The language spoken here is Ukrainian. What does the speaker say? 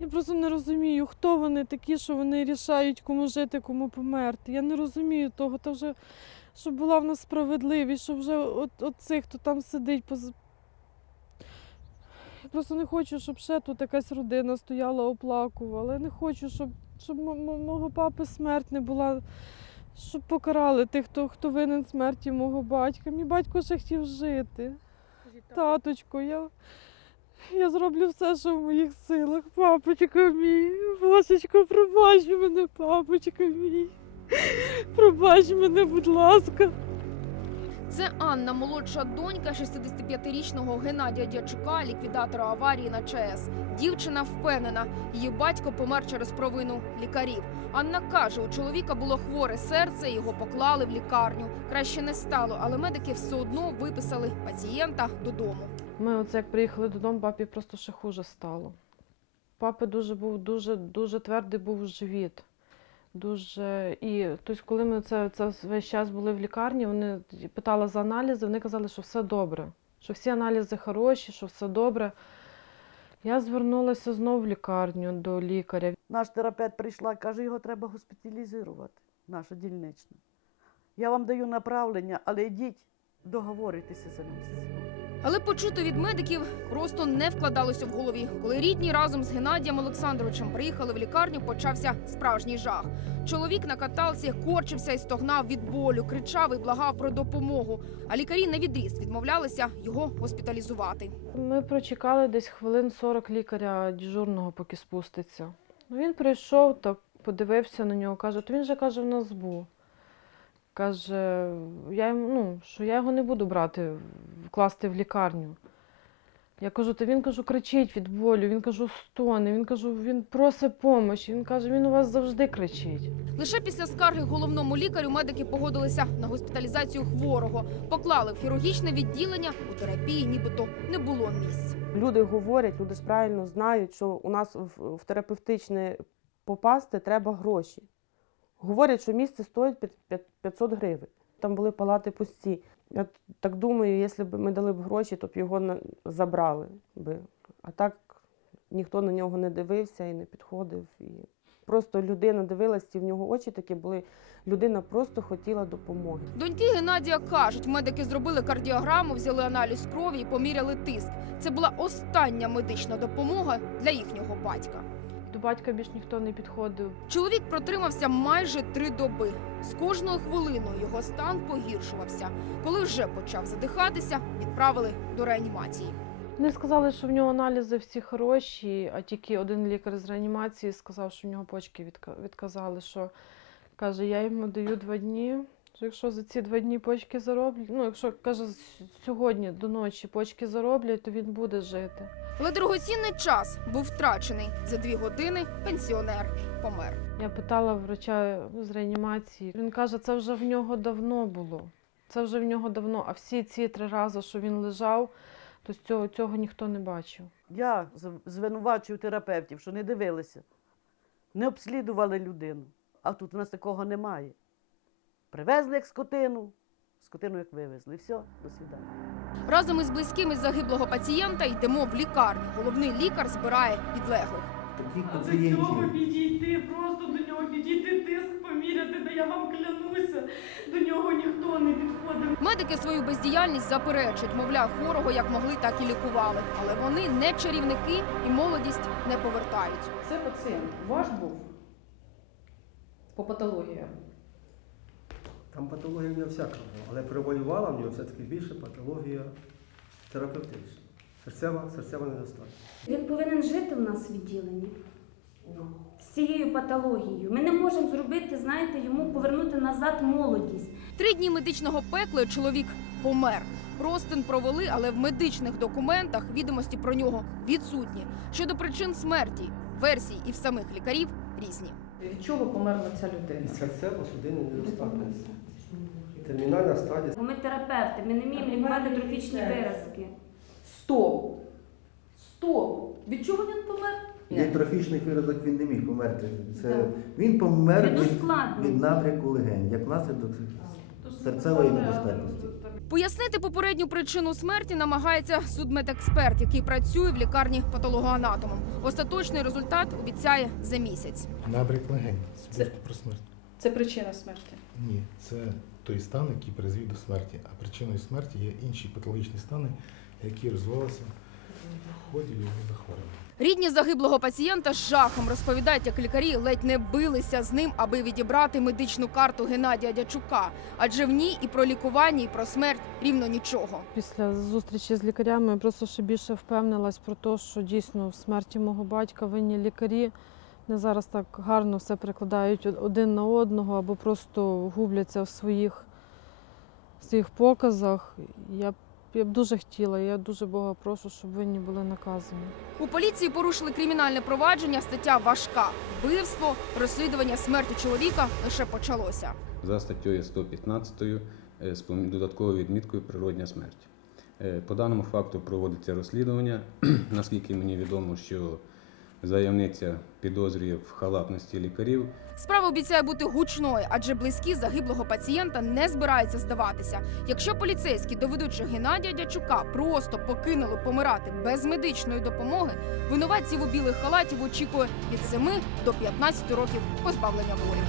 Я просто не розумію, хто вони такі, що вони рішають, кому жити, кому померти. Я не розумію того. Та вже щоб була в нас справедливість, щоб вже от, от цих, хто там сидить, поз... Я просто не хочу, щоб ще тут якась родина стояла, оплакувала. Я не хочу, щоб, щоб мого папи смерть не була, щоб покарали тих, хто, хто винен смерті мого батька. Мій батько ще хотів жити. Таточко, я, я зроблю все, що в моїх силах. Папочка мій, Божечко, пробач мене, папочка мій. Пробач мене, будь ласка. Це Анна, молодша донька 65-річного Геннадія Дячука, ліквідатора аварії на ЧАЕС. Дівчина впевнена, її батько помер через провину лікарів. Анна каже, у чоловіка було хворе серце, його поклали в лікарню. Краще не стало, але медики все одно виписали пацієнта додому. Ми оце як приїхали додому, папі просто ще хуже стало. Папи дуже був дуже, дуже твердий був живіт. Дуже і тобто, коли ми це, це весь час були в лікарні, вони питали за аналізи, вони казали, що все добре, що всі аналізи хороші, що все добре. Я звернулася знову в лікарню до лікаря. Наш терапевт прийшла, каже, його треба госпіталізувати, наша дільнична. Я вам даю направлення, але йдіть, договоритися за місце. Але почути від медиків просто не вкладалося в голові. Коли рідні разом з Геннадієм Олександровичем приїхали в лікарню, почався справжній жах. Чоловік на каталці корчився і стогнав від болю, кричав і благав про допомогу. А лікарі на відріз відмовлялися його госпіталізувати. Ми прочекали десь хвилин 40 лікаря дежурного, поки спуститься. Ну, він прийшов, так подивився на нього, каже, то він же каже, в нас був. Каже, я, ну, що я його не буду брати, вкласти в лікарню. Я кажу, то він кажу, кричить від болю, він кажу, стоне, він кажу, він просить помощі. Він каже, він у вас завжди кричить. Лише після скарги головному лікарю медики погодилися на госпіталізацію хворого. Поклали в хірургічне відділення. У терапії нібито не було місць. Люди говорять, люди ж правильно знають, що у нас в, в терапевтичне попасти треба гроші. Говорять, що місце стоїть п'ят- п'ят- 500 гривень. Там були палати пусті. Я так думаю, якщо б ми дали б гроші, то б його забрали би. А так ніхто на нього не дивився і не підходив. І просто людина дивилась, і в нього очі такі були. Людина просто хотіла допомоги. Доньки Геннадія кажуть, медики зробили кардіограму, взяли аналіз крові і поміряли тиск. Це була остання медична допомога для їхнього батька. До батька більш ніхто не підходив. Чоловік протримався майже три доби. З кожною хвилиною його стан погіршувався. Коли вже почав задихатися, відправили до реанімації. Вони сказали, що в нього аналізи всі хороші, а тільки один лікар з реанімації сказав, що в нього почки відка- відказали. Що каже, я йому даю два дні. Що якщо за ці два дні почки зароблять, ну якщо каже, сьогодні до ночі почки зароблять, то він буде жити. Але дорогоцінний час був втрачений. За дві години пенсіонер помер. Я питала врача з реанімації. Він каже, це вже в нього давно було. Це вже в нього давно. А всі ці три рази, що він лежав, то з цього, цього ніхто не бачив. Я звинувачую терапевтів, що не дивилися, не обслідували людину. А тут у нас такого немає. Привезли як скотину, скотину як вивезли. Все, до свидання. Разом із близькими загиблого пацієнта йдемо в лікарню. Головний лікар збирає підлеглих. А до цього підійти, просто до нього підійти, тиск поміряти, да я вам клянуся, до нього ніхто не підходив. Медики свою бездіяльність заперечують, мовляв, хворого як могли, так і лікували. Але вони не чарівники і молодість не повертають. Це пацієнт ваш був по патологіям. Там патологія в нього всяка була, але превалювала в нього все-таки більше патологія терапевтична. Серцева, серцева недостатність. Він повинен жити в нас в відділенні з цією патологією. Ми не можемо зробити, знаєте, йому повернути назад молодість. Три дні медичного пекла чоловік помер. Ростин провели, але в медичних документах відомості про нього відсутні. Щодо причин смерті, версій і в самих лікарів різні. Від чого померла ця людина? Серцево-судинна недостатність. Термінальна стадія. Бо ми терапевти, ми не вміємо лікувати трофічні виразки. Стоп! Стоп! Від чого він помер? Від трофічних виразок він не міг померти. Це Так. він помер Від від, ускладнень. від напрямку легень, як наслідок серцевої недостатності. Пояснити попередню причину смерті намагається судмедексперт, який працює в лікарні патологоанатомом. Остаточний результат обіцяє за місяць. Набряк легень. Це- про смерть. Це причина смерті. Ні, це той стан, який призвів до смерті. А причиною смерті є інші патологічні стани, які розвивалися в ході його захворювання. Рідні загиблого пацієнта з жахом розповідають, як лікарі ледь не билися з ним, аби відібрати медичну карту Геннадія Дячука. Адже в ній і про лікування, і про смерть рівно нічого. Після зустрічі з лікарями я просто ще більше впевнилась про те, що дійсно в смерті мого батька винні лікарі. Не зараз так гарно все перекладають один на одного або просто губляться в своїх, в своїх показах. Я б, я б дуже хотіла, я дуже Бога прошу, щоб винні були наказані. У поліції порушили кримінальне провадження. Стаття важка. Вбивство, розслідування смерті чоловіка лише почалося. за статтею 115 е, з додатковою відміткою природня смерть. Е, По даному факту проводиться розслідування. Наскільки мені відомо, що заявниця підозрює в халатності лікарів. Справа обіцяє бути гучною, адже близькі загиблого пацієнта не збираються здаватися. Якщо поліцейські доведуть, що Геннадія Дячука просто покинули помирати без медичної допомоги, винуватців у білих халатів очікує від 7 до 15 років позбавлення волі.